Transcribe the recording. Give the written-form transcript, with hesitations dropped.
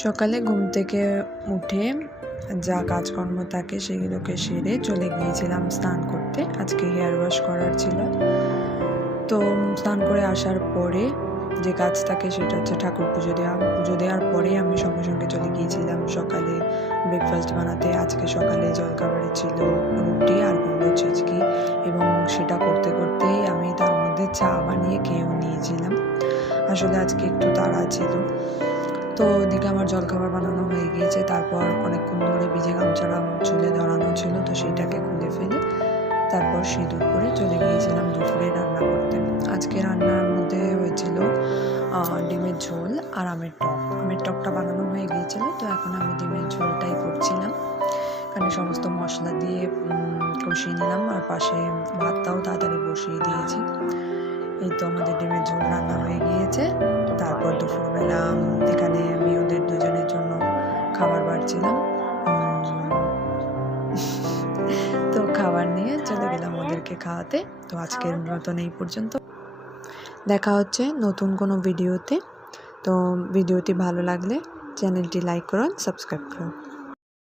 সকালে ঘুম থেকে উঠে যা কাজকর্ম থাকে সেগুলোকে সেরে চলে গিয়েছিলাম স্নান করতে। আজকে হেয়ার ওয়াশ করার ছিল। তো স্নান করে আসার পরে যে কাজ থাকে সেটা হচ্ছে ঠাকুর পুজো দেওয়া। পুজো দেওয়ার পরে আমি সঙ্গে সঙ্গে চলে গিয়েছিলাম সকালে ব্রেকফাস্ট বানাতে। আজকে সকালে জলখাবারে ছিল রুটি আর কুমড়ো চিচকি, এবং সেটা করতে করতেই আমি তার মধ্যে চা বানিয়ে খেয়েও নিয়েছিলাম। আসলে আজকে একটু তাড়া ছিল। তো ওদিকে আমার জলখাবার বানানো হয়ে গিয়েছে। তারপর অনেকক্ষণ ধরে ভিজে গামছাটা চুলে ধরানো ছিল, তো সেইটাকে খুলে ফেলে তারপর সিঁদুর করে চলে গিয়েছিলাম দুপুরে রান্না করতে। আজকে রান্নার মধ্যে হয়েছিল ডিমের ঝোল আর আমের টক। আমের টকটা বানানো হয়ে গিয়েছিল, তো এখন আমি ডিমের ঝোলটাই করছিলাম। এখানে সমস্ত মশলা দিয়ে কষিয়ে নিলাম, আর পাশে ভাতটাও তাড়াতাড়ি বসিয়ে দিয়েছি। এই তো আমাদের ডিমের ঝোল রান্না হয়ে গিয়েছে। তারপর দুপুরবেলা এখানে আমি ওদের দুজনের জন্য খাবার বাড়ছিলাম। তো খাবার নিয়ে চলে গেলাম ওদেরকে খাওয়াতে। তো আজকের মতন এই পর্যন্ত। দেখা হচ্ছে নতুন কোনো ভিডিওতে। তো ভিডিওটি ভালো লাগলে চ্যানেলটি লাইক করুন, সাবস্ক্রাইব করুন।